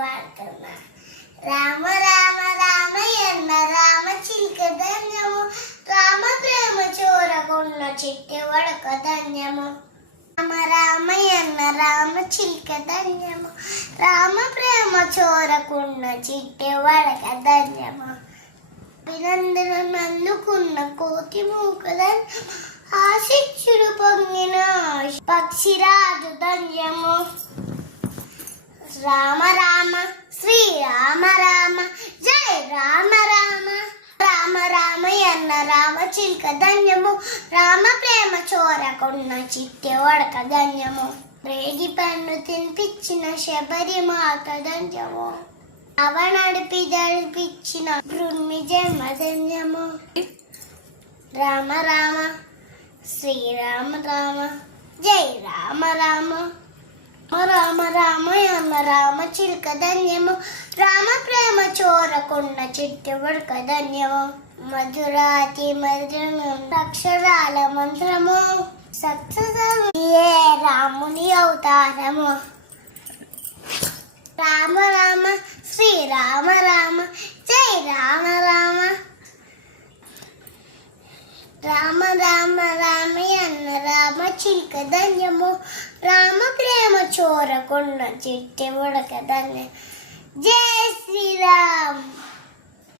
వాడుతున్నా. రామ రామ రామయ్యన్న రామ చిలుక ధన్యము, రామ ప్రేమ చూరకున్న చిట్టి వడక ధన్యము. రామ రామయ్యన్న రామ చిలుక ధన్యము, రామ ప్రేమ చూరకున్న చిట్టి వడక ధన్యము. అభినందన అందుకున్న కోతి మూక ధన్యము, ఆశిక్షుడు పొంగిన పక్షిరాజు ధన్యము. రామ రామ శ్రీరామ రామ జయ రామ రామ. రామ రామయ్యన్న రామ చిలుక ధన్యము, రామ ప్రేమ చూరకున్న చిట్టి వడక ధన్యము. రేగి పన్ను తినిపించిన శబరిమాత ధన్యము, అవ నడిపించిన బృహ్మి జన్మ ధన్యము. రామ రామ శ్రీరామ రామ జయ రామ రామ. రామ రామయ్యన్న రామ చిలుక ధన్యము, రామ ప్రేమ చూరకున్న చిట్టి వడక ధన్యము. మధురాతి మధురము అక్షరాల మంత్రము, సత్సే రాముని అవతారము. రామ రామ శ్రీరామ రామ జయ రామ రామ. రామ రామ రామయ్యన్న రామ చిలుక ధన్యము, రామ ప్రేమ చూరకున్న చిట్టి వడక ధన్యము. జై శ్రీరామ్.